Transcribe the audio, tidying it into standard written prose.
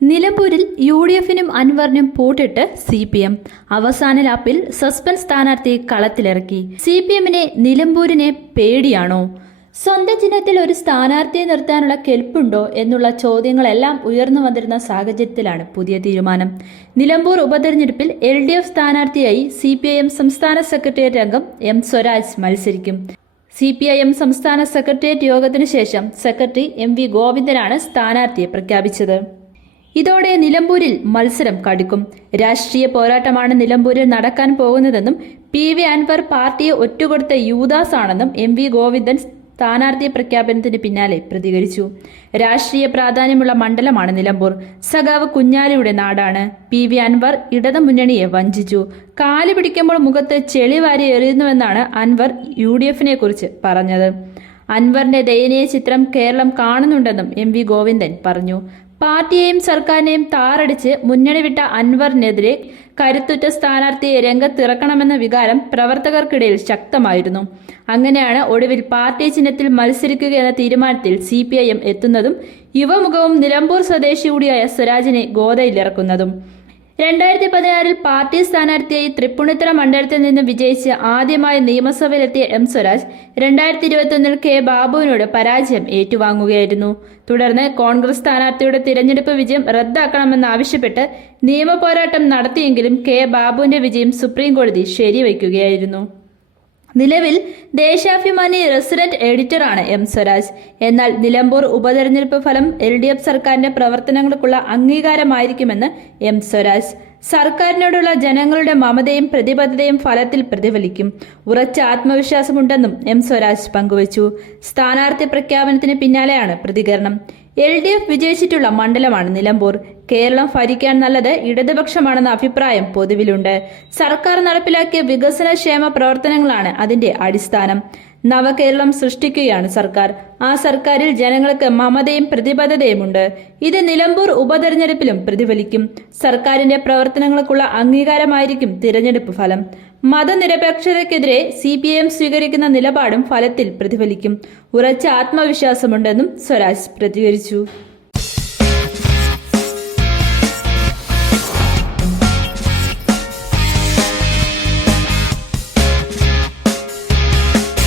നിലമ്പൂരിൽ യു.ഡി.എഫിനും അൻവറിനും പൂട്ടിട്ട് CPM. അവസാന ലാപ്പിൽ സസ്പെൻസ് സ്ഥാനാർത്ഥി കളത്തിലിറക്കി. CPMനെ നിലമ്പൂരിനെ പേടിയാണോ? സ്വന്തം ചിഹ്നത്തിൽ ഒരു സ്ഥാനാർത്ഥിയെ നിർത്താനുള്ള കെൽപ്പുണ്ടോ എന്നുള്ള ചോദ്യങ്ങളെല്ലാം ഉയർന്നു വന്നിരുന്ന സാഹചര്യത്തിലാണ് പുതിയ തീരുമാനം. നിലമ്പൂർ ഉപതെരഞ്ഞെടുപ്പിൽ LDF സ്ഥാനാർത്ഥിയായി CPIM സംസ്ഥാന സെക്രട്ടേറിയറ്റ് അംഗം M. സ്വരാജ് മത്സരിക്കും. CPIM സംസ്ഥാന സെക്രട്ടേറിയറ്റ് യോഗത്തിനു ശേഷം സെക്രട്ടറി MV ഗോവിന്ദനാണ് സ്ഥാനാർത്ഥിയെ പ്രഖ്യാപിച്ചത്. ഇതോടെ നിലമ്പൂരിൽ മത്സരം കടുക്കും. രാഷ്ട്രീയ പോരാട്ടമാണ് നിലമ്പൂരിൽ നടക്കാൻ പോകുന്നതെന്നും PV അൻവർ പാർട്ടിയെ ഒറ്റുകൊടുത്ത യൂദാസ് ആണെന്നും MV ഗോവിന്ദൻ സ്ഥാനാർത്ഥി പ്രഖ്യാപനത്തിന് പിന്നാലെ പ്രതികരിച്ചു. രാഷ്ട്രീയ പ്രാധാന്യമുള്ള മണ്ഡലമാണ് നിലമ്പൂർ. സഖാവ് കുഞ്ഞാലിയുടെ നാടാണ്. PV അൻവർ ഇടതുമുന്നണിയെ വഞ്ചിച്ചു. കാല് പിടിക്കുമ്പോൾ മുഖത്ത് ചെളി വാരി എറിയുന്നുവെന്നാണ് അൻവർ UDFനെ കുറിച്ച് പറഞ്ഞത്. അൻവറിന്റെ ദയനീയ ചിത്രം കേരളം കാണുന്നുണ്ടെന്നും MV ഗോവിന്ദൻ പറഞ്ഞു. പാർട്ടിയെയും സർക്കാരിനെയും താറടിച്ച് മുന്നണി വിട്ട അൻവറിനെതിരെ കരുത്തുറ്റ സ്ഥാനാർത്ഥിയെ രംഗത്തിറക്കണമെന്ന വികാരം പ്രവർത്തകർക്കിടയിൽ ശക്തമായിരുന്നു. അങ്ങനെയാണ് ഒടുവിൽ പാർട്ടി ചിഹ്നത്തിൽ മത്സരിക്കുക എന്ന തീരുമാനത്തിൽ CPIM എത്തുന്നതും യുവമുഖവും നിലമ്പൂർ സ്വദേശി കൂടിയായ സ്വരാജിനെ ഗോദയിലിറക്കുന്നതും. 2016 പാർട്ടി സ്ഥാനാർത്ഥിയായി തൃപ്പൂണിത്തുറ മണ്ഡലത്തിൽ നിന്ന് വിജയിച്ച് ആദ്യമായി നിയമസഭയിലെത്തിയ M. സ്വരാജ് 2021 K. ബാബുവിനോട് പരാജയം ഏറ്റുവാങ്ങുകയായിരുന്നു. തുടർന്ന് കോൺഗ്രസ് സ്ഥാനാർത്ഥിയുടെ തിരഞ്ഞെടുപ്പ് വിജയം റദ്ദാക്കണമെന്നാവശ്യപ്പെട്ട് നിയമപോരാട്ടം നടത്തിയെങ്കിലും K. ബാബുവിന്റെ വിജയം സുപ്രീം കോടതി ശരിവയ്ക്കുകയായിരുന്നു. നിലവിൽ ദേശാഭിമാനി റെസിഡന്റ് എഡിറ്ററാണ് M. സ്വരാജ്. എന്നാൽ നിലമ്പൂർ ഉപതെരഞ്ഞെടുപ്പ് ഫലം LDF സർക്കാരിന്റെ പ്രവർത്തനങ്ങൾക്കുള്ള അംഗീകാരമായിരിക്കുമെന്ന് M. സ്വരാജ്. സർക്കാരിനോടുള്ള ജനങ്ങളുടെ മമതയും പ്രതിബദ്ധതയും ഫലത്തിൽ പ്രതിഫലിക്കും. ഉറച്ച ആത്മവിശ്വാസമുണ്ടെന്നും M. സ്വരാജ് പങ്കുവച്ചു. സ്ഥാനാർത്ഥി പ്രഖ്യാപനത്തിന് പിന്നാലെയാണ് പ്രതികരണം. LDF വിജയിച്ചിട്ടുള്ള മണ്ഡലമാണ് നിലമ്പൂർ. കേരളം ഭരിക്കാൻ നല്ലത് ഇടതുപക്ഷമാണെന്ന അഭിപ്രായം പൊതുവിലുണ്ട്. സർക്കാർ നടപ്പിലാക്കിയ വികസനക്ഷേമ പ്രവർത്തനങ്ങളാണ് അതിന്റെ അടിസ്ഥാനം. നവകേരളം സൃഷ്ടിക്കുകയാണ് സർക്കാർ. ആ സർക്കാരിൽ ജനങ്ങൾക്ക് മമതയും പ്രതിബദ്ധതയുമുണ്ട്. ഇത് നിലമ്പൂർ ഉപതെരഞ്ഞെടുപ്പിലും പ്രതിഫലിക്കും. സർക്കാരിന്റെ പ്രവർത്തനങ്ങൾക്കുള്ള അംഗീകാരമായിരിക്കും തിരഞ്ഞെടുപ്പ് ഫലം. മതനിരപേക്ഷതയ്ക്കെതിരെ CPIM സ്വീകരിക്കുന്ന നിലപാടും ഫലത്തിൽ പ്രതിഫലിക്കും. ഉറച്ച ആത്മവിശ്വാസമുണ്ടെന്നും സ്വരാജ് പ്രതികരിച്ചു.